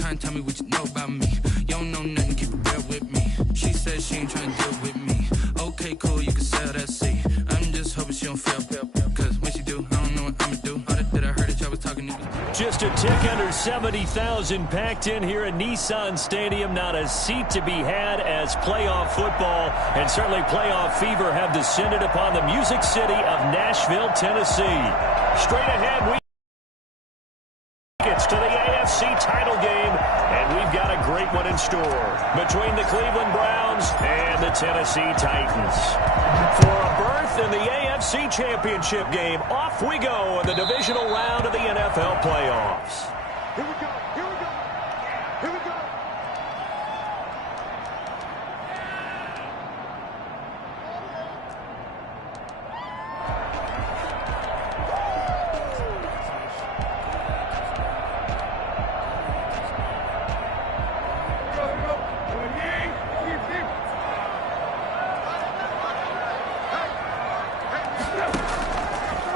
trying to tell me what you know about me. You don't know nothing, keep it real with me. She said she ain't trying to deal with me. Okay, cool, you can sell that seat. I'm just hoping she don't fail. Cause when she do, I don't know what I'ma do. All that I heard that y'all was talking to me. Just a tick under 70,000 packed in here at Nissan Stadium. Not a seat to be had as playoff football and certainly playoff fever have descended upon the Music City of Nashville, Tennessee. Straight ahead, we tickets to the AFC title game, and we've got a great one in store between the Cleveland Browns and the Tennessee Titans. For a berth in the AFC Championship game, off we go in the divisional round of the NFL playoffs. Here we go, here we go, here we go.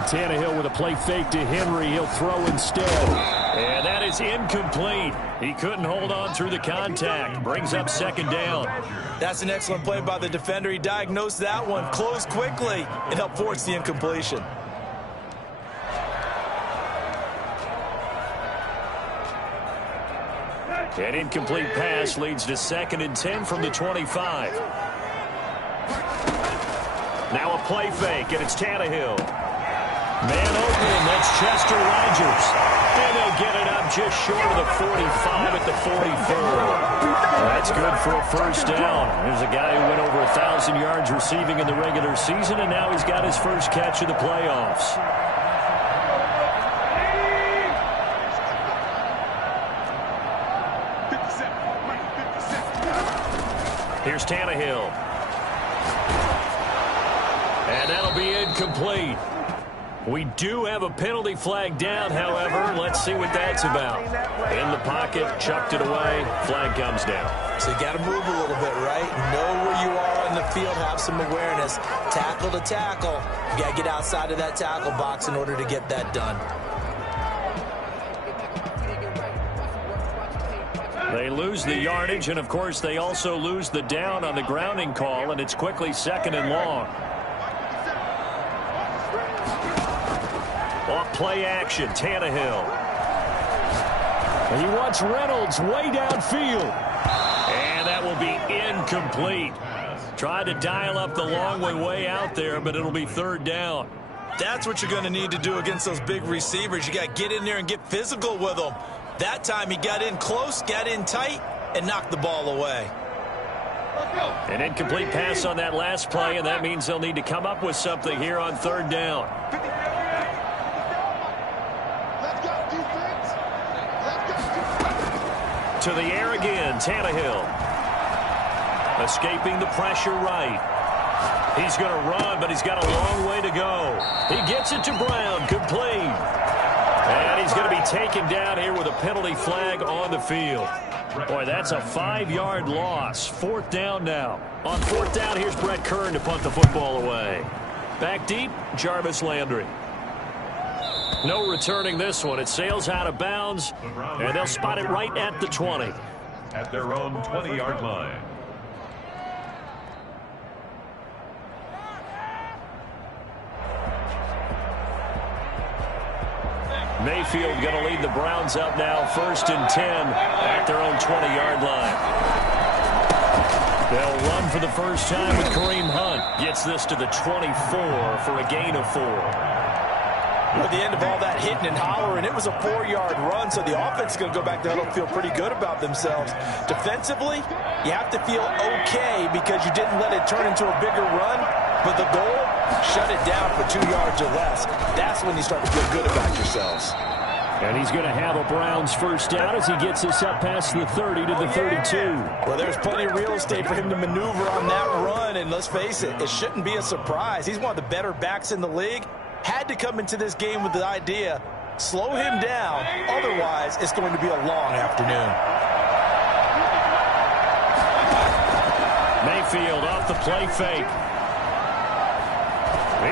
Tannehill with a play fake to Henry. He'll throw instead. And that is incomplete. He couldn't hold on through the contact. Brings up second down. That's an excellent play by the defender. He diagnosed that one, closed quickly, and helped force the incompletion. An incomplete pass leads to 2nd and 10 from the 25. Now a play fake, and it's Tannehill. Man open, that's Chester Rogers. And they'll get it up just short of the 45 at the 44. That's good for a first down. There's a guy who went over 1,000 yards receiving in the regular season, and now he's got his first catch of the playoffs. Here's Tannehill. And that'll be incomplete. We do have a penalty flag down, however. Let's see what that's about. In the pocket, chucked it away. Flag comes down. So you got to move a little bit, right? Know where you are on the field. Have some awareness. Tackle to tackle. You got to get outside of that tackle box in order to get that done. They lose the yardage, and, of course, they also lose the down on the grounding call, and it's quickly 2nd and long. Off play action, Tannehill. He wants Reynolds way downfield. And that will be incomplete. Tried to dial up the long way out there, but it'll be 3rd down. That's what you're going to need to do against those big receivers. You got to get in there and get physical with them. That time he got in close, got in tight, and knocked the ball away. An incomplete pass on that last play, and that means they'll need to come up with something here on 3rd down. To the air again, Tannehill. Escaping the pressure right. He's going to run, but he's got a long way to go. He gets it to Brown, complete. And he's going to be taken down here with a penalty flag on the field. Boy, that's a 5-yard loss. 4th down now. On 4th down, here's Brett Kern to punt the football away. Back deep, Jarvis Landry. No returning this one. It sails out of bounds, and they'll spot it right at the 20. At their own 20-yard line. Mayfield going to lead the Browns up now, 1st and 10 at their own 20-yard line. They'll run for the first time with Kareem Hunt. Gets this to the 24 for a gain of 4. At the end of all that hitting and hollering, it was a 4-yard run, so the offense is going to go back to huddle and feel pretty good about themselves. Defensively, you have to feel okay because you didn't let it turn into a bigger run, but the goal, shut it down for 2 yards or less. That's when you start to feel good about yourselves. And he's going to have a Browns first down as he gets this up past the 30 to the 32. Well, there's plenty of real estate for him to maneuver on that run, and let's face it, it shouldn't be a surprise. He's one of the better backs in the league. Had to come into this game with the idea, slow him down, otherwise it's going to be a long afternoon. Mayfield off the play fake.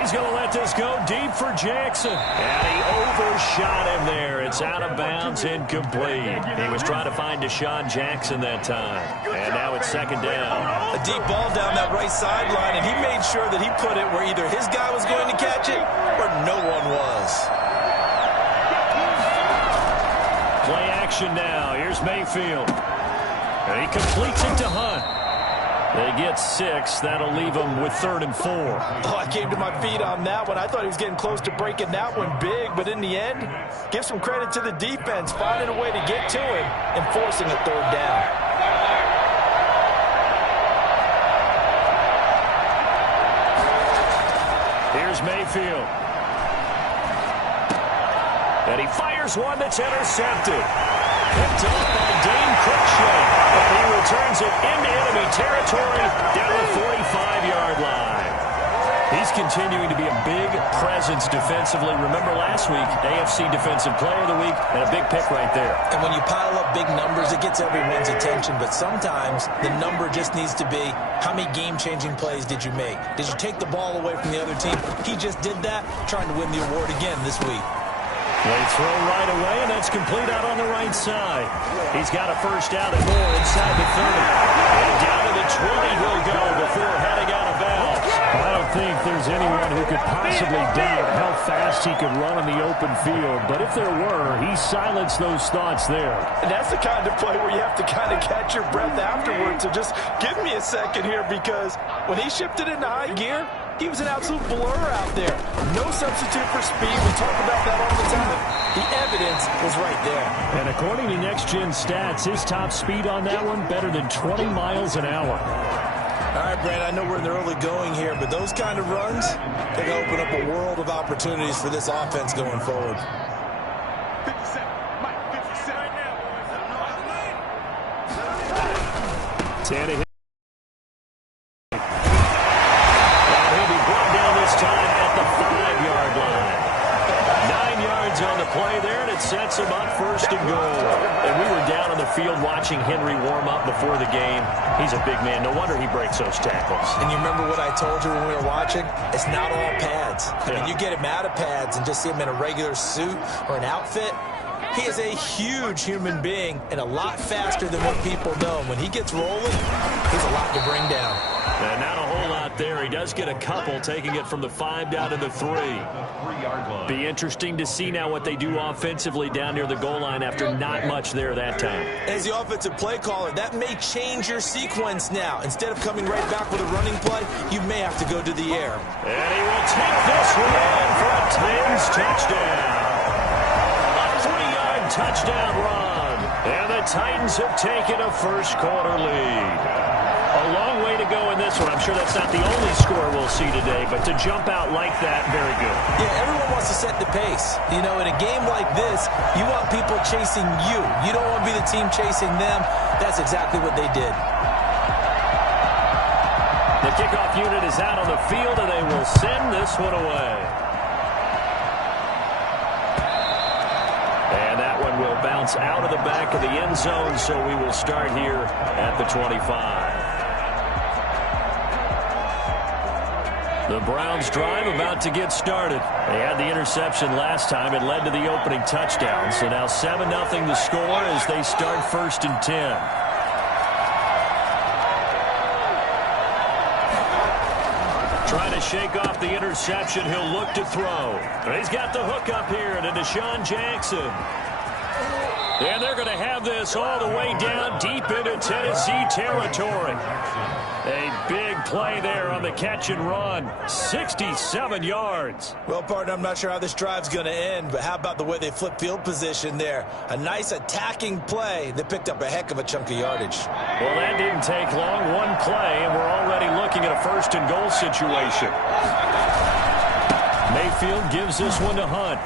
He's going to let this go deep for Jackson. And he overshot him there. It's out of bounds, incomplete. He was trying to find Deshaun Jackson that time. And now it's second down. A deep ball down that right sideline, and he made sure that he put it where either his guy was going to catch it or no one was. Play action now. Here's Mayfield. And he completes it to Hunt. They get 6. That'll leave them with 3rd and 4. Oh, I came to my feet on that one. I thought he was getting close to breaking that one big, but in the end, give some credit to the defense, finding a way to get to him and forcing a 3rd down. Here's Mayfield. And he fires one that's intercepted. Picked up by Dane Cruikshank. And he returns it into enemy territory down the 45-yard line. He's continuing to be a big presence defensively. Remember last week, AFC Defensive Player of the Week, and a big pick right there. And when you pile up big numbers, it gets everyone's attention. But sometimes the number just needs to be, how many game-changing plays did you make? Did you take the ball away from the other team? He just did that, trying to win the award again this week. They throw right away, and that's complete out on the right side. He's got a first down and more inside the 30. And down to the 20 he'll go before heading out of bounds. I don't think there's anyone who could possibly doubt how fast he could run on the open field. But if there were, he silenced those thoughts there. And that's the kind of play where you have to kind of catch your breath afterwards. So just give me a second here, because when he shifted into high gear, he was an absolute blur out there. No substitute for speed. We talk about that all the time. The evidence was right there. And according to Next Gen Stats, his top speed on that one better than 20 miles an hour. All right, Brad, I know we're in the early going here, but those kind of runs, they can open up a world of opportunities for this offense going forward. 57. Mike, 57. Right now. Tannehill. He'll be brought down this time at the 5-yard line. 9 yards on the play there, and it sets him up 1st and goal. And we were down on the field watching Henry warm up before the game. He's a big man. No wonder he breaks those tackles. And you remember what I told you when we were watching? It's not all pads. I mean, you get him out of pads and just see him in a regular suit or an outfit. He is a huge human being and a lot faster than what people know. When he gets rolling, he's a lot to bring down. And not a whole lot there. He does get a couple, taking it from the 5 down to the 3. Be interesting to see now what they do offensively down near the goal line after not much there that time. As the offensive play caller, that may change your sequence now. Instead of coming right back with a running play, you may have to go to the air. And he will take this one in for a Titans touchdown. A 3-yard touchdown run. And the Titans have taken a first-quarter lead. A long way to go in this one. I'm sure that's not the only score we'll see today, but to jump out like that, very good. Yeah, everyone wants to set the pace. You know, in a game like this, you want people chasing you. You don't want to be the team chasing them. That's exactly what they did. The kickoff unit is out on the field, and they will send this one away. And that one will bounce out of the back of the end zone, so we will start here at the 25. The Browns drive about to get started. They had the interception last time. It led to the opening touchdown. So now 7-0 the score as they start 1st and 10. Trying to shake off the interception. He'll look to throw. He's got the hook up here to Deshaun Jackson. And they're going to have this all the way down deep into Tennessee territory. A big play there on the catch and run. 67 yards. Well, partner, I'm not sure how this drive's going to end, but how about the way they flip field position there? A nice attacking play that picked up a heck of a chunk of yardage. Well, that didn't take long. One play, and we're already looking at a 1st and goal situation. Mayfield gives this one to Hunt.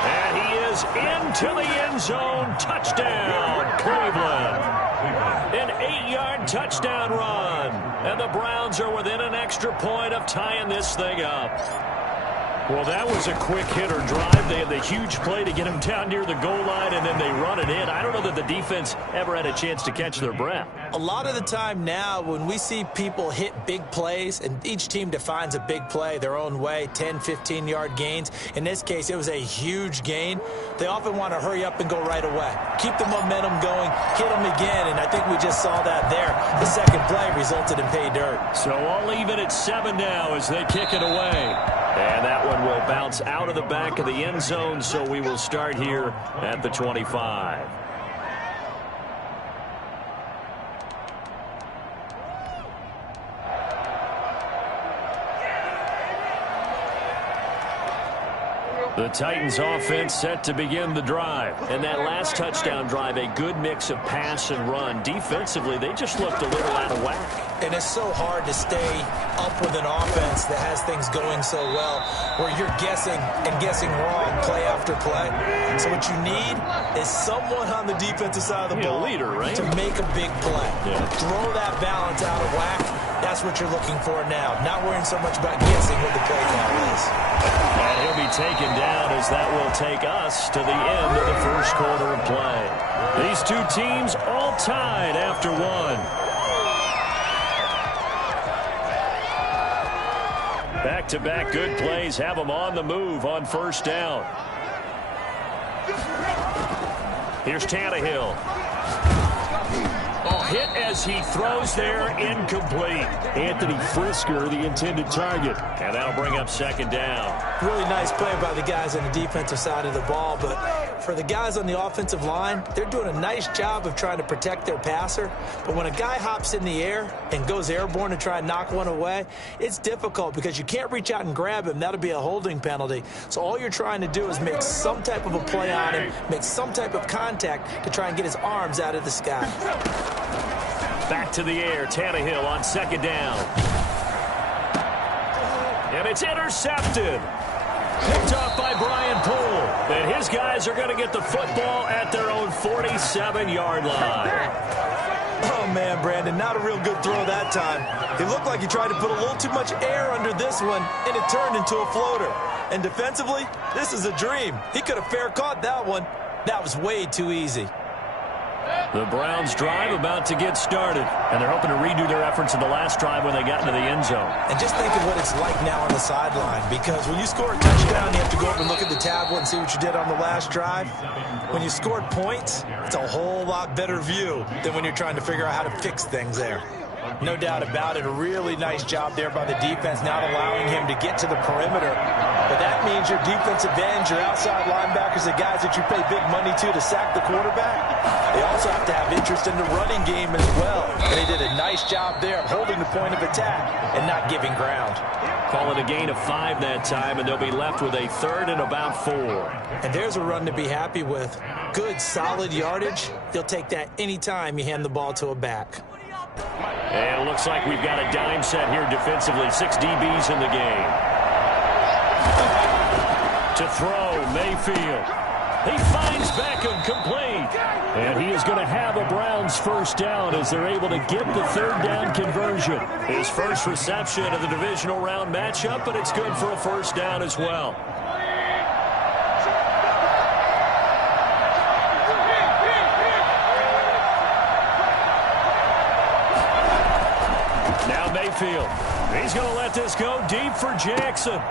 And he is into the end zone. Touchdown, Cleveland. An 8-yard touchdown run. And the Browns are within an extra point of tying this thing up. Well, that was a quick hitter drive. They had the huge play to get him down near the goal line, and then they run it in. I don't know that the defense ever had a chance to catch their breath. A lot of the time now when we see people hit big plays, and each team defines a big play their own way, 10, 15-yard gains. In this case, it was a huge gain. They often want to hurry up and go right away. Keep the momentum going, hit them again, and I think we just saw that there. The second play resulted in pay dirt. So all even at 7 now as they kick it away. And that one will bounce out of the back of the end zone, so we will start here at the 25. The Titans offense set to begin the drive. And that last touchdown drive, a good mix of pass and run. Defensively, they just looked a little out of whack. And it's so hard to stay up with an offense that has things going so well, where you're guessing and guessing wrong play after play. So what you need is someone on the defensive side of the ball, leader, right? to make a big play. Yeah. Throw that balance out of whack. That's what you're looking for now. Not worrying so much about guessing what the play call is. And he'll be taken down as that will take us to the end of the first quarter of play. These two teams all tied after one. Back-to-back good plays have them on the move on first down. Here's Tannehill. Oh, hit as he throws there, incomplete. Anthony Frisker, the intended target. And that'll bring up second down. Really nice play by the guys on the defensive side of the ball, but for the guys on the offensive line, they're doing a nice job of trying to protect their passer. But when a guy hops in the air and goes airborne to try and knock one away, it's difficult because you can't reach out and grab him. That'll be a holding penalty. So all you're trying to do is make some type of a play on him, make some type of contact to try and get his arms out of the sky. Back to the air, Tannehill on second down. And it's intercepted. Picked off by Brian Poole. And his guys are going to get the football at their own 47-yard line. Oh, man, Brandon, not a real good throw that time. It looked like he tried to put a little too much air under this one, and it turned into a floater. And defensively, this is a dream. He could have fair caught that one. That was way too easy. The Browns drive about to get started, and they're hoping to redo their efforts in the last drive when they got into the end zone. And just think of what it's like now on the sideline, because when you score a touchdown, you have to go up and look at the tablet and see what you did on the last drive. When you scored points, it's a whole lot better view than when you're trying to figure out how to fix things there. No doubt about it. A really nice job there by the defense, not allowing him to get to the perimeter. But that means your defensive ends, your outside linebackers, the guys that you pay big money to sack the quarterback, they also have to have interest in the running game as well. And they did a nice job there of holding the point of attack and not giving ground. Call it a gain of 5 that time, and they'll be left with a third and about 4. And there's a run to be happy with. Good, solid yardage. You'll take that any time you hand the ball to a back. And it looks like we've got a dime set here defensively. 6 DBs in the game. To throw, Mayfield. He finds Beckham, complete. And he is going to have a Browns first down as they're able to get the third down conversion. His first reception of the divisional round matchup, but it's good for a first down as well. Now Mayfield. He's going to let this go deep for Jackson.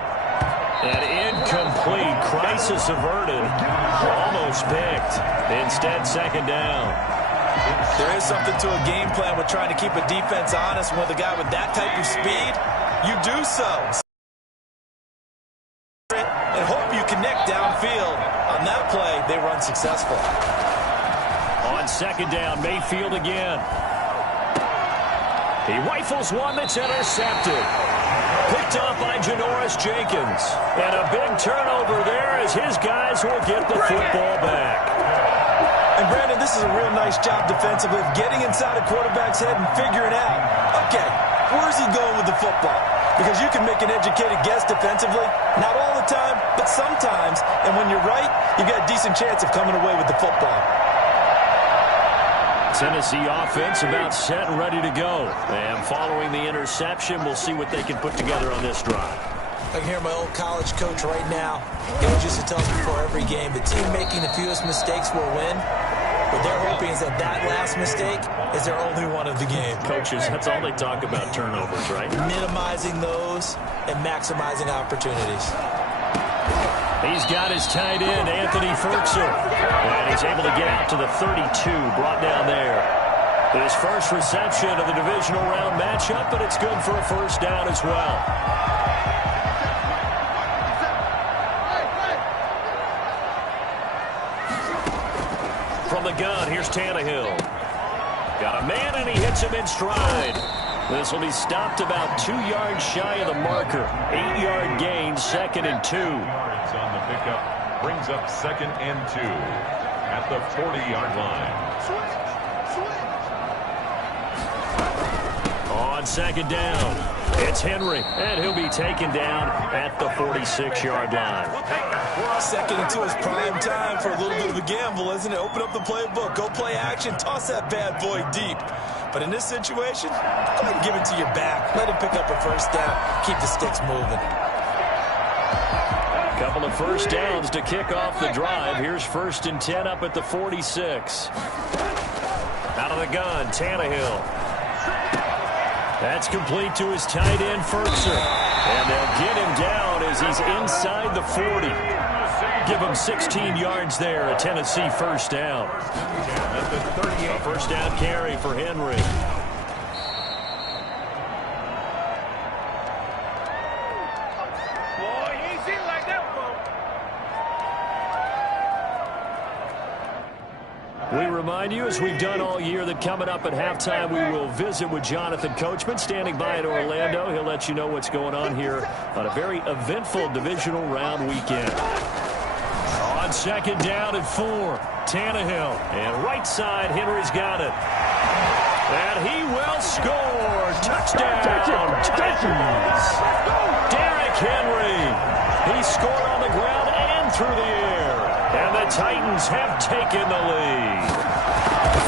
And incomplete. Crisis averted. Almost picked. Instead, second down. There is something to a game plan with trying to keep a defense honest. With a guy with that type of speed, you do so. And hope you connect downfield. On that play, they run successful. On second down, Mayfield again. He rifles one that's intercepted. Picked off by Janoris Jenkins. And a big turnover there as his guys will get the football back. And, Brandon, this is a real nice job defensively of getting inside a quarterback's head and figuring out, okay, where's he going with the football? Because you can make an educated guess defensively. Not all the time, but sometimes. And when you're right, you've got a decent chance of coming away with the football. Tennessee offense about set and ready to go. And following the interception, we'll see what they can put together on this drive. I can hear my old college coach right now. He used to tell us before every game, the team making the fewest mistakes will win. What they're hoping is that last mistake is their only one of the game. Coaches, that's all they talk about, turnovers, right? Minimizing those and maximizing opportunities. He's got his tight end, Anthony Firkser. And he's able to get out to the 32, brought down there. His first reception of the divisional round matchup, but it's good for a first down as well. From the gun, here's Tannehill. Got a man, and he hits him in stride. This will be stopped about 2 yards shy of the marker. 8-yard gain, 2nd and 2. Yards on the pickup brings up 2nd and 2 at the 40-yard line. On 2nd down, it's Henry, and he'll be taken down at the 46-yard line. 2nd and 2 is prime time for a little bit of a gamble, isn't it? Open up the playbook, go play action, toss that bad boy deep. But in this situation, go ahead and give it to your back. Let him pick up a first down. Keep the sticks moving. Couple of first downs to kick off the drive. Here's 1st and 10 up at the 46. Out of the gun, Tannehill. That's complete to his tight end, Firkser. And they'll get him down as he's inside the 40. Give him 16 yards there, a Tennessee first down. A first down carry for Henry. Boy, you ain't seen it like that before. We remind you, as we've done all year, that coming up at halftime, we will visit with Jonathan Coachman, standing by in Orlando. He'll let you know what's going on here on a very eventful divisional round weekend. On 2nd down and 4, Tannehill. And right side, Henry's got it. And he will score. Touchdown, Titans. Derrick Henry. He scored on the ground and through the air. And the Titans have taken the lead.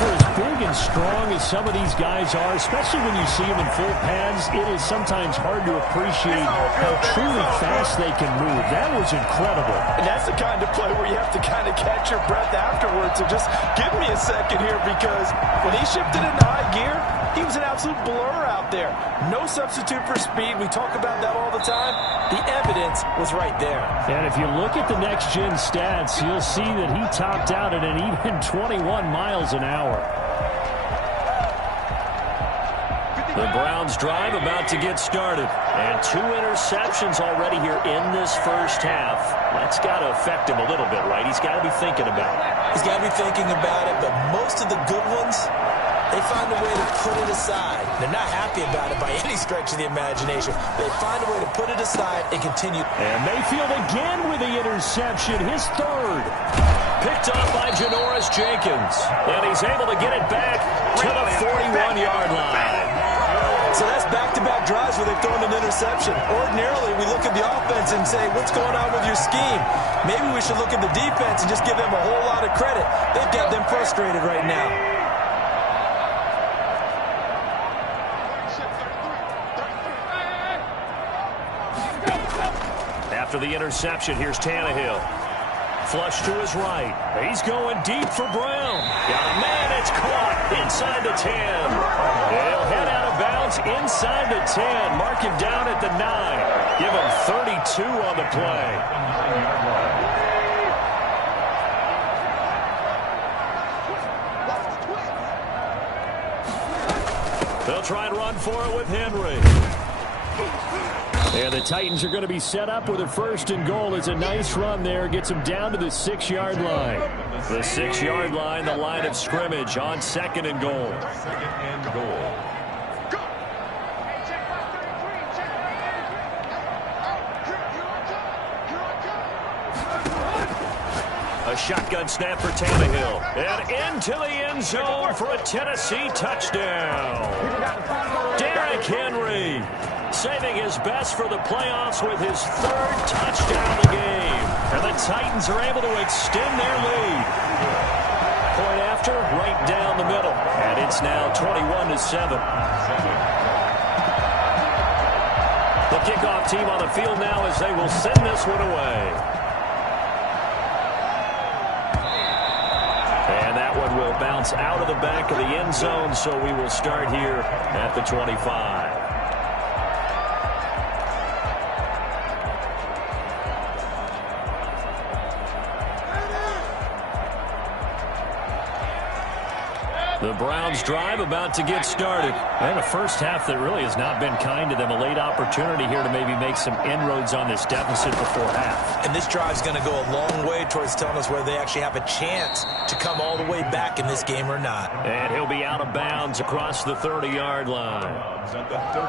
For as big and strong as some of these guys are, especially when you see them in full pads, it is sometimes hard to appreciate how truly fast they can move. That was incredible. And that's the kind of play where you have to kind of catch your breath afterwards. So just give me a second here, because when he shifted into high gear, he was an absolute blur out there. No substitute for speed. We talk about that all the time. The evidence was right there. And if you look at the next-gen stats, you'll see that he topped out at an even 21 miles an hour. The Browns drive about to get started. And 2 interceptions already here in this first half. That's got to affect him a little bit, right? He's got to be thinking about it. He's got to be thinking about it, but most of the good ones, they find a way to put it aside. They're not happy about it by any stretch of the imagination. They find a way to put it aside and continue. And Mayfield again with the interception, his 3rd. Picked off by Janoris Jenkins. And he's able to get it back to the 41-yard line. So that's back-to-back drives where they've thrown an interception. Ordinarily, we look at the offense and say, what's going on with your scheme? Maybe we should look at the defense and just give them a whole lot of credit. They've got them frustrated right now. After the interception, here's Tannehill. Flush to his right. He's going deep for Brown. Got a man, it's caught inside the 10. He'll head out of bounds inside the 10. Mark him down at the 9. Give him 32 on the play. They'll try and run for it with Henry. And the Titans are going to be set up with a 1st and goal. It's a nice run there. Gets them down to the 6-yard line. The 6-yard line, the line of scrimmage on 2nd and goal. 2nd and goal. A shotgun snap for Tannehill. And into the end zone for a Tennessee touchdown. Derrick Henry saving his best for the playoffs with his 3rd touchdown of the game. And the Titans are able to extend their lead. Point after, right down the middle. And it's now 21-7. The kickoff team on the field now as they will send this one away. And that one and will bounce out of the back of the end zone, so we will start here at the 25. The Browns drive about to get started. And a first half that really has not been kind to them. A late opportunity here to maybe make some inroads on this deficit before half. And this drive's going to go a long way towards telling us whether they actually have a chance to come all the way back in this game or not. And he'll be out of bounds across the 30-yard line.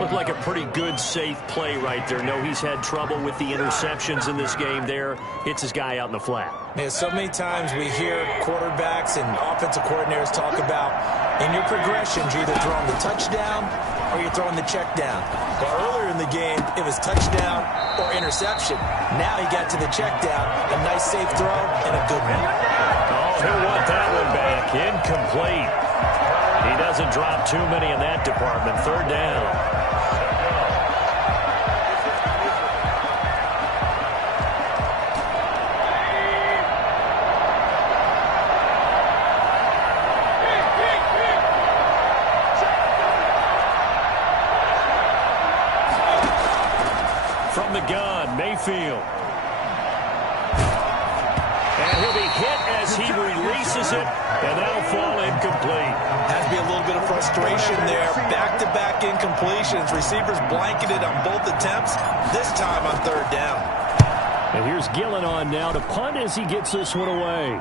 Looked like a pretty good, safe play right there. No, he's had trouble with the interceptions in this game there. Hits his guy out in the flat. Man, so many times we hear quarterbacks and offensive coordinators talk about in your progressions, you're either throwing the touchdown or you're throwing the check down. Well, earlier in the game, it was touchdown or interception. Now he got to the check down, a nice safe throw, and a good one. Oh, he'll want that one back. Incomplete. He doesn't drop too many in that department. Third down. From the gun, Mayfield. And he'll be hit as he releases it, and that'll fall incomplete. Has to be a little bit of frustration there. Back-to-back incompletions. Receivers blanketed on both attempts, this time on third down. And here's Gillen on now to punt as he gets this one away.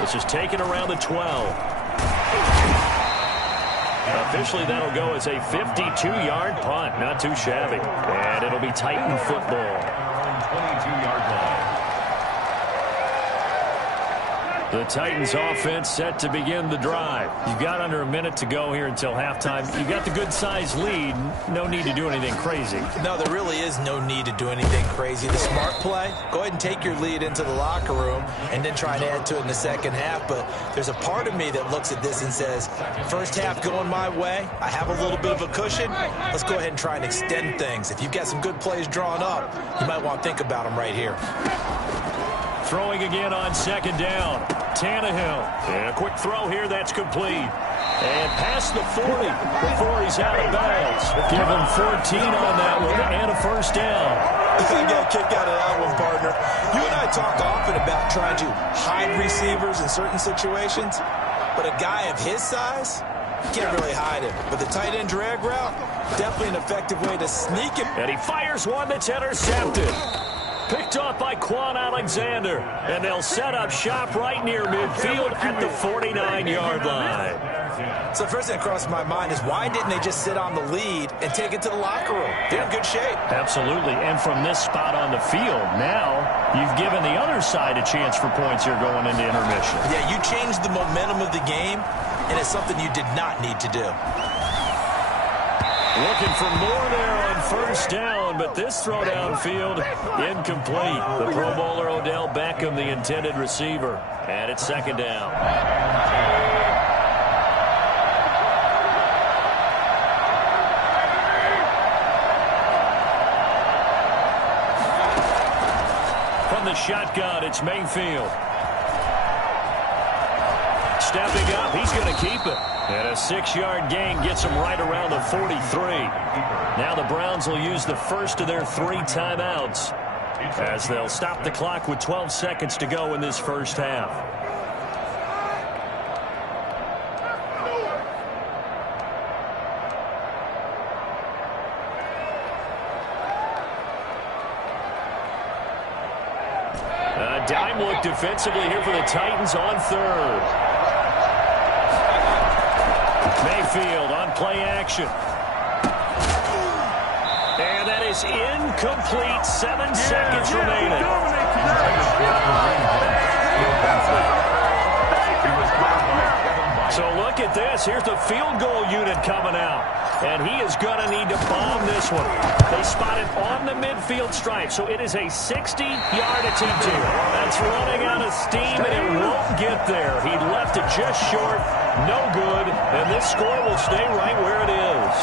This is taken around the 12. Officially, that'll go as a 52-yard punt. Not too shabby. And it'll be Titan football. 22-yard line. The Titans offense set to begin the drive. You've got under a minute to go here until halftime. You've got the good-sized lead. No need to do anything crazy. No, there really is no need to do anything crazy. The smart play, go ahead and take your lead into the locker room and then try and add to it in the second half. But there's a part of me that looks at this and says, first half going my way, I have a little bit of a cushion. Let's go ahead and try and extend things. If you've got some good plays drawn up, you might want to think about them right here. Throwing again on second down. Tannehill. And a quick throw here. That's complete. And past the 40 before he's out of bounds. Give him 14 on that one and a first down. You got a kick out of that one, partner. You and I talk often about trying to hide receivers in certain situations, but a guy of his size, you can't really hide him. But the tight end drag route, definitely an effective way to sneak him. And he fires one that's intercepted. Picked off by Quan Alexander. And they'll set up shop right near midfield at the 49-yard line. So the first thing that crosses my mind is why didn't they just sit on the lead and take it to the locker room? They're in good shape. Absolutely. And from this spot on the field, now you've given the other side a chance for points here going into intermission. Yeah, you changed the momentum of the game, and it's something you did not need to do. Looking for more there on first down, but this throw downfield, incomplete. The Pro Bowler Odell Beckham, the intended receiver. And it's second down. From the shotgun, it's Mayfield. Stepping up, he's going to keep it. And a 6-yard gain gets him right around the 43. Now the Browns will use the first of their 3 timeouts as they'll stop the clock with 12 seconds to go in this first half. A dime look defensively here for the Titans on third. Mayfield on play action. And that is incomplete. 7 seconds remaining. So look at this. Here's the field goal unit coming out. And he is going to need to bomb this one. They spot it on the midfield stripe. So it is a 60-yard attempt here. That's running out of steam, and it won't get there. He left it just short. No good. And this score will stay right where it is.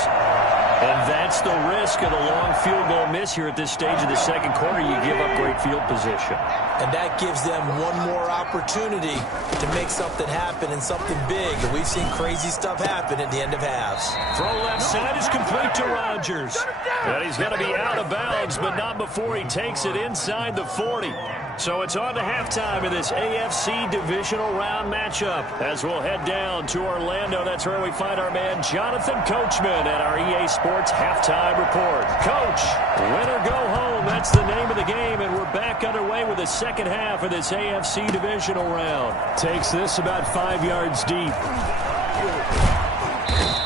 And that's the risk of the long field goal miss here at this stage of the second quarter. You give up great field position. And that gives them one more opportunity to make something happen and something big. And we've seen crazy stuff happen at the end of halves. Throw left side is complete to Rodgers. And he's going to be out of bounds, but not before he takes it inside the 40. So it's on to halftime in this AFC divisional round matchup. As we'll head down to Orlando, that's where we find our man Jonathan Coachman at our EA Sports Halftime Report. Coach, win or go home, that's the name of the game, and we're back underway with the second half of this AFC divisional round. Takes this about 5 yards deep.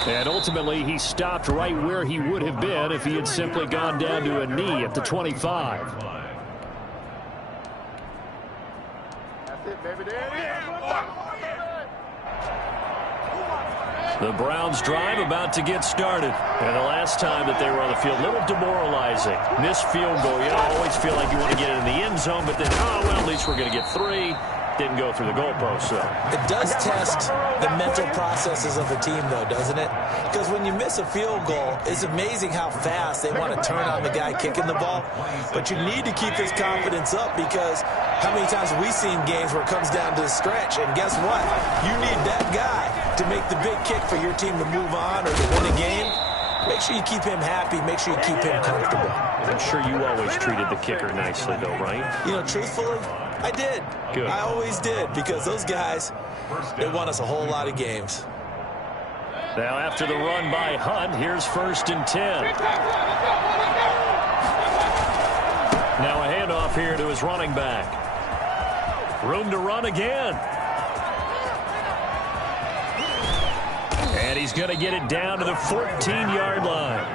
And ultimately, he stopped right where he would have been if he had simply gone down to a knee at the 25. The Browns drive about to get started. And the last time that they were on the field, a little demoralizing. Missed field goal. You always feel like you want to get it in the end zone, but then, oh, well, at least we're going to get 3. Didn't go through the goalpost, so. It does test the mental processes of a team, though, doesn't it? Because when you miss a field goal, it's amazing how fast they want to turn on the guy kicking the ball. But you need to keep his confidence up, because how many times have we seen games where it comes down to the stretch? And guess what? You need that guy to make the big kick for your team to move on or to win a game. Make sure you keep him happy. Make sure you keep him comfortable. I'm sure you always treated the kicker nicely, though, right? You know, truthfully, I did. Good. I always did, because those guys, they won us a whole lot of games. Now, after the run by Hunt, here's 1st and 10. Now a handoff here to his running back. Room to run again. And he's going to get it down to the 14-yard line.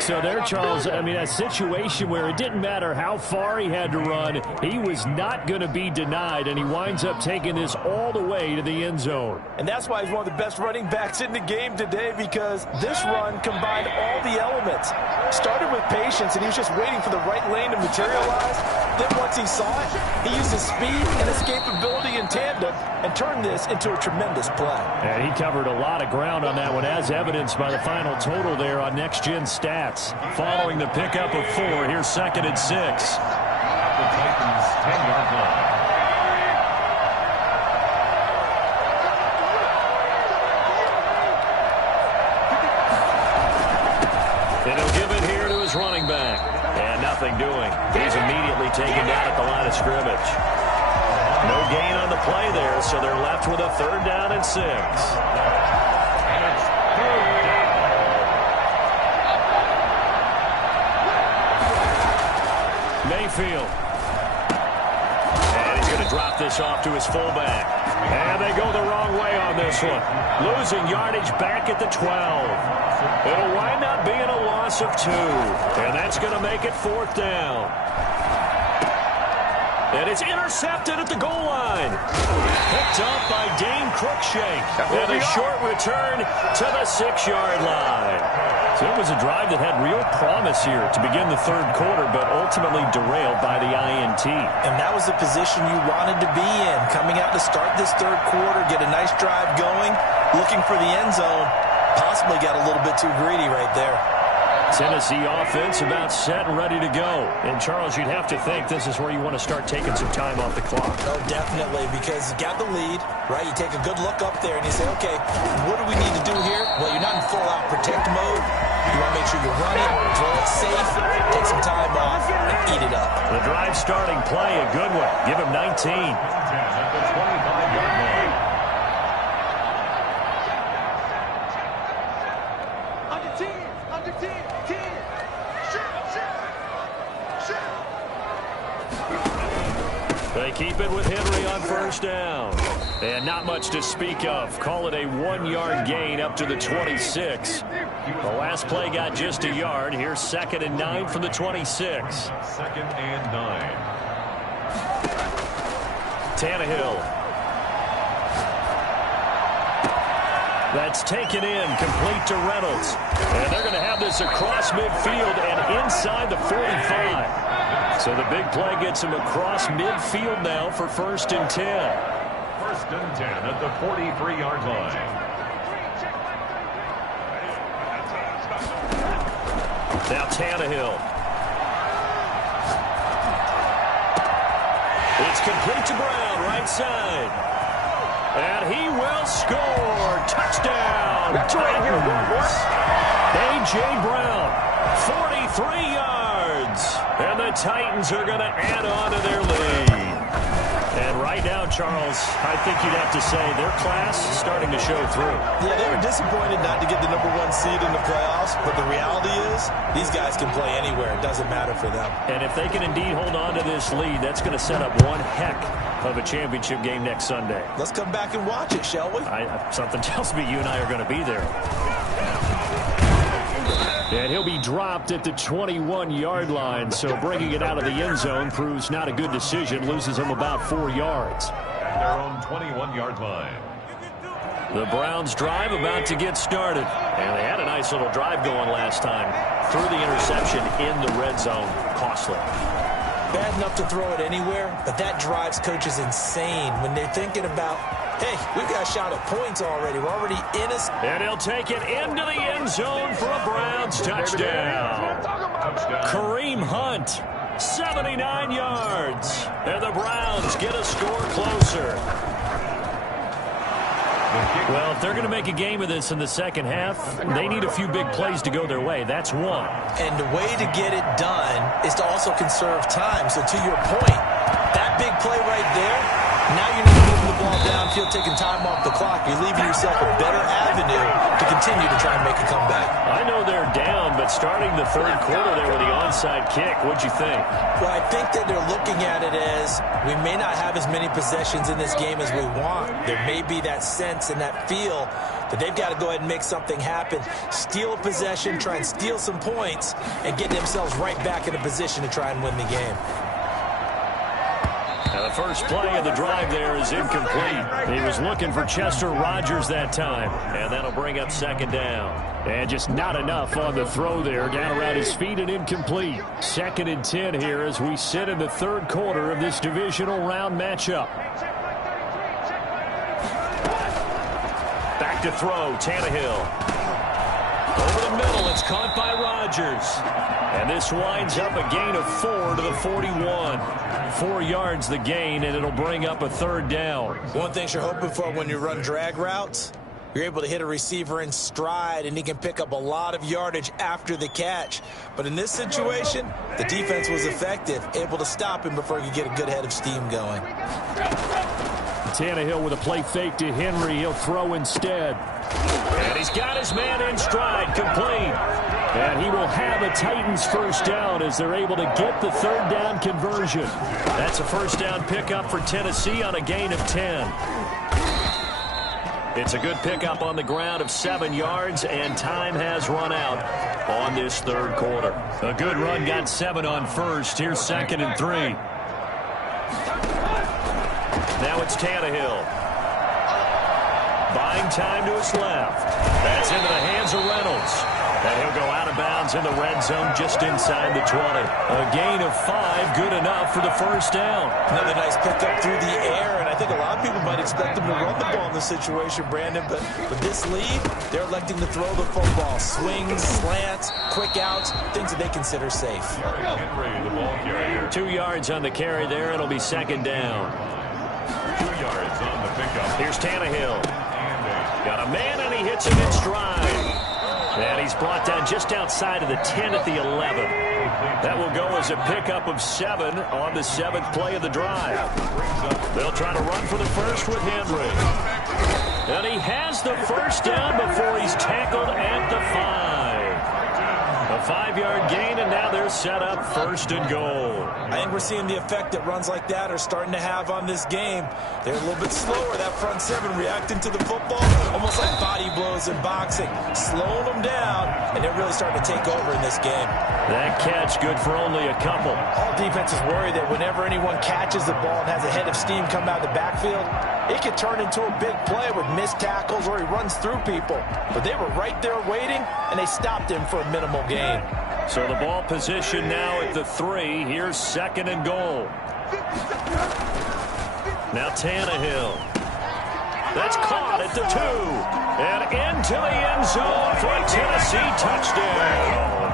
So there, Charles, I mean, a situation where it didn't matter how far he had to run, he was not going to be denied, and he winds up taking this all the way to the end zone. And that's why he's one of the best running backs in the game today, because this run combined all the elements. Started with patience, and he was just waiting for the right lane to materialize. Then once he saw it, he used his speed and escapability in tandem and turned this into a tremendous play. And he covered a lot of ground on that one, as evidenced by the final total there on Next Gen Stats. Following the pickup of 4, here's 2nd and 6. At the Titans' 10-yard line. And he'll give it here to his running back. And nothing doing. He's immediately taken down at the line of scrimmage. No gain on the play there, so they're left with a 3rd down and 6. Mayfield. And he's going to drop this off to his fullback. And they go the wrong way on this one. Losing yardage back at the 12. It'll wind up being a loss of 2. And that's going to make it 4th down. And it's intercepted at the goal line. Picked up by Dane Cruikshank. And a short return to the 6-yard line. So it was a drive that had real promise here to begin the 3rd quarter, but ultimately derailed by the INT. And that was the position you wanted to be in. Coming out to start this 3rd quarter, get a nice drive going, looking for the end zone. Possibly got a little bit too greedy right there. Tennessee offense about set and ready to go. And, Charles, you'd have to think this is where you want to start taking some time off the clock. Oh, definitely, because you got the lead, right? You take a good look up there and you say, okay, what do we need to do here? Well, you're not in full-out protect mode. You want to make sure you run it, throw it safe, take some time off, and eat it up. The drive starting play, a good one. Give him 19. At the 25-yard line. They keep it with Henry on 1st down. And not much to speak of. Call it a 1-yard gain up to the 26. The last play got just a yard. Here's 2nd and 9 from the 26. 2nd and 9. Tannehill. That's taken in, complete to Reynolds. And they're going to have this across midfield and inside the 45. So the big play gets him across midfield now for 1st and 10. 1st and 10 at the 43-yard line. Now Tannehill. It's complete to Brown, right side. And he will score. Touchdown, Titans. A.J. Brown, 43 yards. And the Titans are going to add on to their lead. And right now, Charles, I think you'd have to say their class is starting to show through. Yeah, they were disappointed not to get the #1 seed in the playoffs, but the reality is these guys can play anywhere. It doesn't matter for them. And if they can indeed hold on to this lead, that's going to set up one heck of a championship game next Sunday. Let's come back and watch it, shall we? Something tells me you and I are going to be there. And he'll be dropped at the 21-yard line, so bringing it out of the end zone proves not a good decision, loses him about 4 yards. Their own 21-yard line. The Browns drive about to get started, and they had a nice little drive going last time. Threw the interception in the red zone, costly. Bad enough to throw it anywhere, but that drives coaches insane when they're thinking about, hey, we've got a shot at points already. We're already in a... And he'll take it into the end zone for a Browns touchdown. Kareem Hunt, 79 yards. And the Browns get a score closer. Well, if they're going to make a game of this in the second half, they need a few big plays to go their way. That's one. And the way to get it done is to also conserve time. So to your point, that big play right there, now you're not moving the ball downfield, taking time off the clock. You're leaving yourself a better avenue to continue to try and make a comeback. I know they're down, but starting the third quarter there with the onside kick, what'd you think? Well, I think that they're looking at it as we may not have as many possessions in this game as we want. There may be that sense and that feel that they've got to go ahead and make something happen, steal a possession, try and steal some points, and get themselves right back in a position to try and win the game. Now the first play of the drive there is incomplete. He was looking for Chester Rogers that time, and that'll bring up second down. And just not enough on the throw there, down around his feet and incomplete. 2nd and 10 here as we sit in the third quarter of this divisional round matchup. Back to throw, Tannehill. Over the middle, it's caught by Rodgers. And this winds up a gain of 4 to the 41. 4 yards the gain, and it'll bring up a third down. One thing you're hoping for when you run drag routes, you're able to hit a receiver in stride, and he can pick up a lot of yardage after the catch. But in this situation, the defense was effective, able to stop him before he could get a good head of steam going. Tannehill with a play fake to Henry. He'll throw instead. And he's got his man in stride, complete. And he will have a Titans first down as they're able to get the third down conversion. That's a first down pickup for Tennessee on a gain of 10. It's a good pickup on the ground of 7 yards, and time has run out on this third quarter. A good run got 7 on first. Here's 2nd and 3. Now it's Tannehill. Buying time to his left. That's into the hands of Reynolds. And he'll go out of bounds in the red zone just inside the 20. A gain of 5, good enough for the first down. Another nice pickup through the air, and I think a lot of people might expect them to run the ball in this situation, Brandon, but with this lead, they're electing to throw the football. Swings, slants, quick outs, things that they consider safe. Henry, the ball carrier. 2 yards on the carry there. It'll be second down. 2 yards on the pickup. Here's Tannehill. Got a man, and he hits him in stride. And he's brought down just outside of the 10 at the 11. That will go as a pickup of 7 on the 7th play of the drive. They'll try to run for the first with Henry. And he has the first down before he's tackled at the 5. A 5-yard gain, and now they're set up 1st and goal. I think we're seeing the effect that runs like that are starting to have on this game. They're a little bit slower, that front 7, reacting to the football, almost like body blows in boxing, slowing them down, and they're really starting to take over in this game. That catch good for only a couple. All defenses worry that whenever anyone catches the ball and has a head of steam come out of the backfield, it could turn into a big play with missed tackles or he runs through people. But they were right there waiting, and they stopped him for a minimal gain. So the ball position now at the 3. Here's 2nd and goal. Now Tannehill. That's caught at the 2. And into the end zone for a Tennessee touchdown.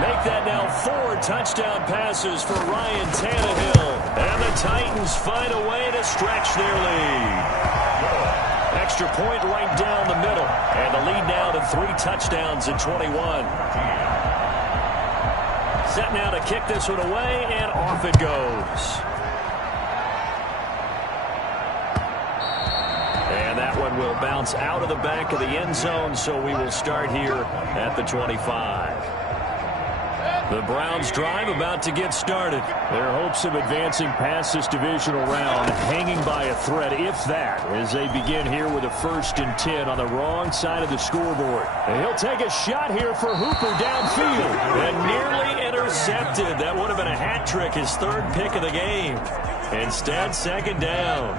Make that now 4 touchdown passes for Ryan Tannehill. And the Titans find a way to stretch their lead. Extra point right down the middle. And the lead now to 3 touchdowns at 21. Set now to kick this one away, and off it goes. And that one will bounce out of the back of the end zone, so we will start here at the 25. The Browns drive about to get started. Their hopes of advancing past this divisional round hanging by a thread, if that, as they begin here with a 1st and 10 on the wrong side of the scoreboard. And he'll take a shot here for Hooper downfield. And nearly intercepted. That would have been a hat trick, his 3rd pick of the game. Instead, 2nd down.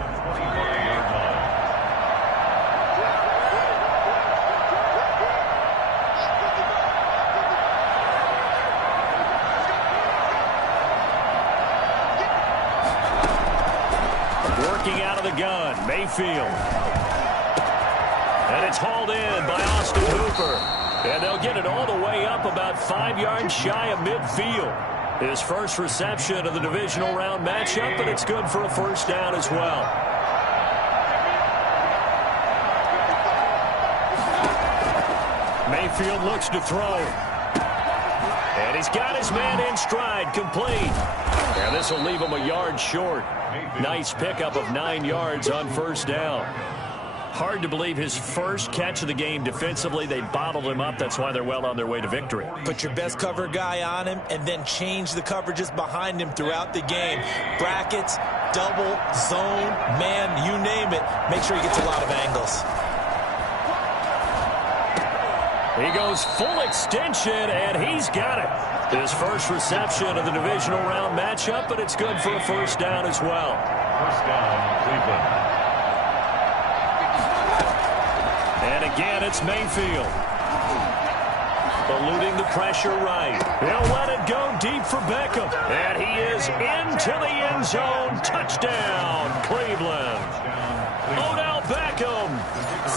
Gun, Mayfield. And it's hauled in by Austin Hooper. And they'll get it all the way up about 5 yards shy of midfield. His first reception of the divisional round matchup, and it's good for a 1st down as well. Mayfield looks to throw. And he's got his man in stride, complete. And this will leave him a yard short. Nice pickup of 9 yards on 1st down. Hard to believe his first catch of the game defensively. They bottled him up. That's why they're well on their way to victory. Put your best cover guy on him and then change the coverages behind him throughout the game. Brackets, double, zone, man, you name it. Make sure he gets a lot of angles. He goes full extension, and he's got it. His first reception of the divisional round matchup, but it's good for a 1st down as well. 1st down, Cleveland. And again, it's Mayfield. Eluding the pressure right. He'll let it go deep for Beckham. And he is into the end zone. Touchdown, Cleveland. Odell Beckham,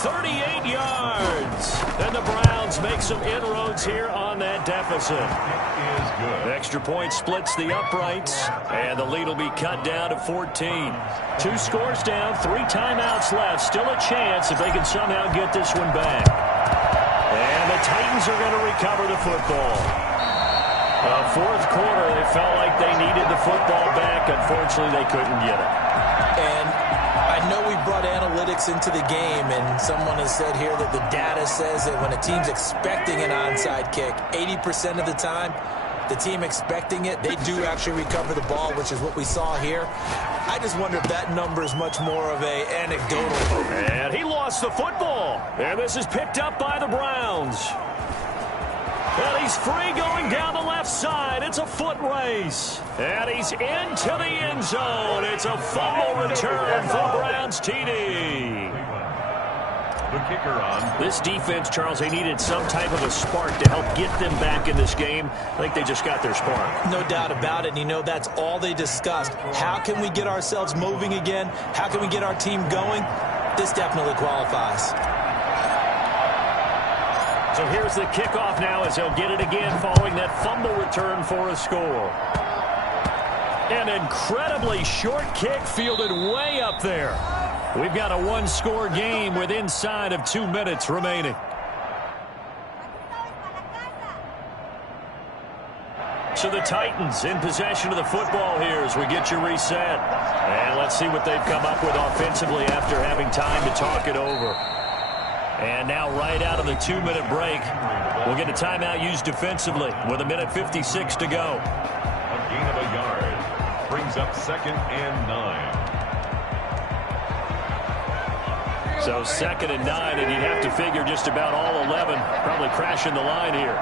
38 yards. And the Browns make some inroads here on that deficit. Extra point splits the uprights, and the lead will be cut down to 14. 2 scores down, 3 timeouts left. Still a chance if they can somehow get this one back. And the Titans are going to recover the football. 4th quarter, they felt like they needed the football back. Unfortunately, they couldn't get it. And I know we brought analytics into the game, and someone has said here that the data says that when a team's expecting an onside kick, 80% of the time, the team expecting it, they do actually recover the ball, which is what we saw here. I just wonder if that number is much more of a anecdotal. And he lost the football. And this is picked up by the Browns. And he's free going down the left side. It's a foot race. And he's into the end zone. It's a fumble return for Browns TD. The kicker on. This defense, Charles, they needed some type of a spark to help get them back in this game. I think they just got their spark. No doubt about it. And you know, that's all they discussed. How can we get ourselves moving again? How can we get our team going? This definitely qualifies. So here's the kickoff now as they'll get it again following that fumble return for a score. An incredibly short kick fielded way up there. We've got a 1-score game with inside of 2 minutes remaining. So the Titans in possession of the football here as we get you reset. And let's see what they've come up with offensively after having time to talk it over. And now right out of the 2-minute break, we'll get a timeout used defensively with 1:56 to go. A gain of a yard brings up 2nd and 9. So 2nd and 9, and you'd have to figure just about all 11 probably crashing the line here.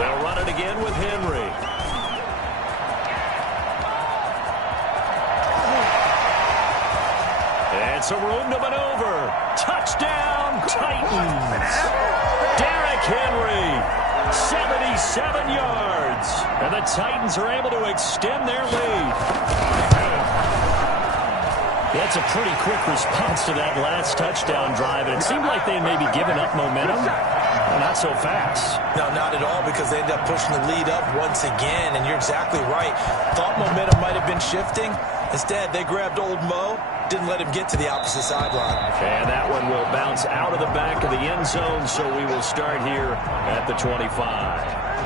They'll run it again with Henry. And some room to maneuver. Touchdown, Titans. Derrick Henry, 77 yards. And the Titans are able to extend their lead. The That's a pretty quick response to that last touchdown drive. And it seemed like they had maybe given up momentum. Not so fast. No, not at all, because they ended up pushing the lead up once again. And you're exactly right. Thought momentum might have been shifting. Instead, they grabbed old Mo, didn't let him get to the opposite sideline. And that one will bounce out of the back of the end zone, so we will start here at the 25.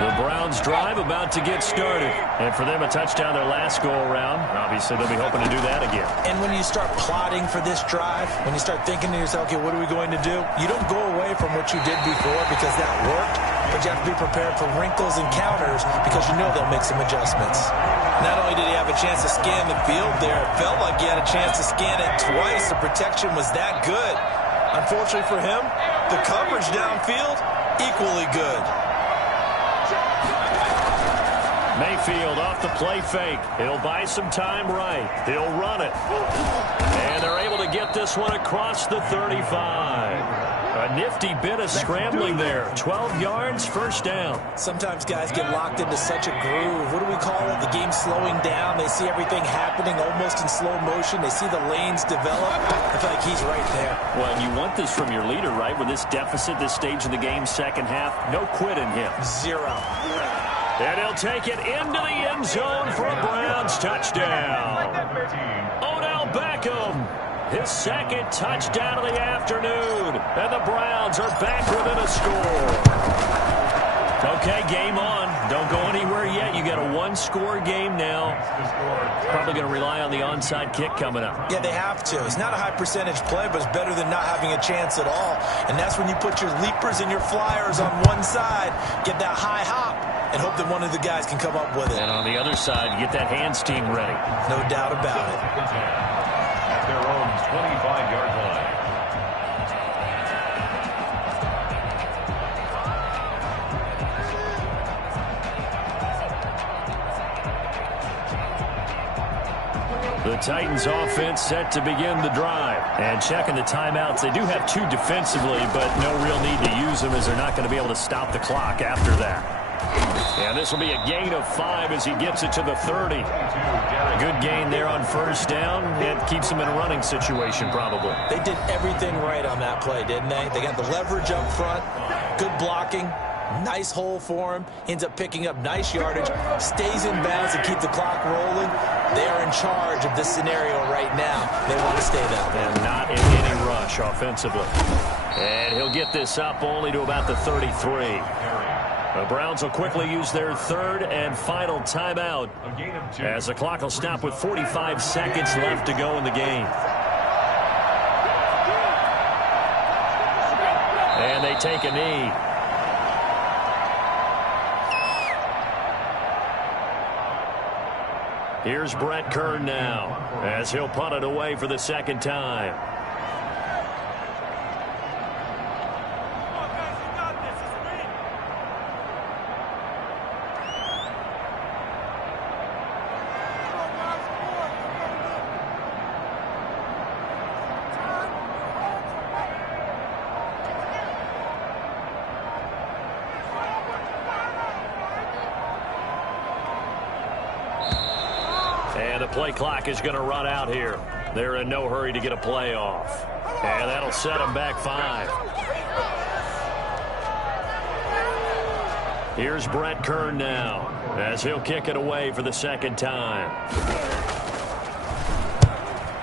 The Browns drive about to get started. And for them, a touchdown their last go-around. Obviously, they'll be hoping to do that again. And when you start plotting for this drive, when you start thinking to yourself, okay, what are we going to do? You don't go away from what you did before because that worked, but you have to be prepared for wrinkles and counters because you know they'll make some adjustments. Not only did he have a chance to scan the field there, it felt like he had a chance to scan it twice. The protection was that good. Unfortunately for him, the coverage downfield, equally good. Mayfield off the play fake. He'll buy some time right. He'll run it. And they're able to get this one across the 35. A nifty bit of scrambling there. 12 yards, first down. Sometimes guys get locked into such a groove. What do we call it? The game's slowing down. They see everything happening almost in slow motion. They see the lanes develop. I feel like he's right there. Well, and you want this from your leader, right? With this deficit, this stage of the game, second half, no quit in him. Zero. And he'll take it into the end zone for a Browns touchdown. Odell Beckham, his second touchdown of the afternoon. And the Browns are back within a score. Okay, game on. Don't go anywhere yet. You got a one-score game now. Probably going to rely on the onside kick coming up. Yeah, they have to. It's not a high-percentage play, but it's better than not having a chance at all. And that's when you put your leapers and your flyers on one side, get that high hop, and hope that one of the guys can come up with it. And on the other side, you get that hands team ready. No doubt about it. At their own 25-yard line. The Titans offense set to begin the drive. And checking the timeouts. They do have two defensively, but no real need to use them as they're not going to be able to stop the clock after that. And this will be a gain of 5 as he gets it to the 30. Good gain there on first down. It keeps him in a running situation probably. They did everything right on that play, didn't they? They got the leverage up front, good blocking, nice hole for him, ends up picking up nice yardage, stays in bounds to keep the clock rolling. They are in charge of this scenario right now. They want to stay that way. And not in any rush offensively. And he'll get this up only to about the 33. The Browns will quickly use their third and final timeout as the clock will stop with 45 seconds left to go in the game. And they take a knee. Here's Brett Kern now as he'll punt it away for the second time. And the play clock is going to run out here. They're in no hurry to get a play off. And that'll set them back 5. Here's Brett Kern now as he'll kick it away for the second time.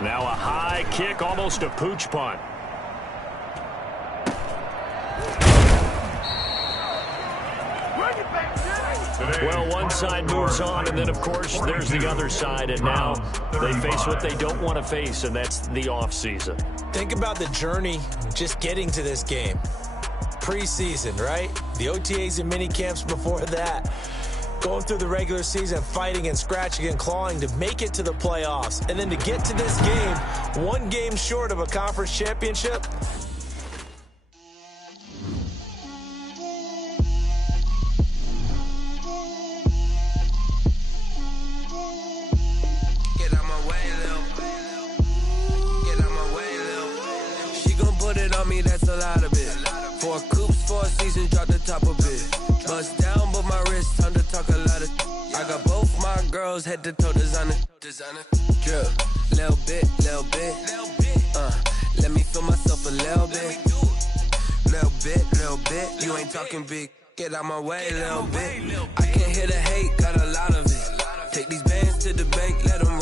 Now a high kick, almost a pooch punt. Well, one side moves on, and then, of course, there's the other side, and now they face what they don't want to face, and that's the offseason. Think about the journey just getting to this game. Preseason, right? The OTAs and mini camps before that. Going through the regular season, fighting and scratching and clawing to make it to the playoffs. And then to get to this game, one game short of a conference championship. That's a lot of it. 4 coops, 4 seasons, drop the top of it. Bust down, but my wrist, time to talk a lot of. I got both my girls, head to toe designer. Drip, little bit. Let me feel myself a little bit. Little bit. You ain't talking big. Get out my way, little bit. I can't hear the hate, got a lot of it. Take these bands to the bank, let them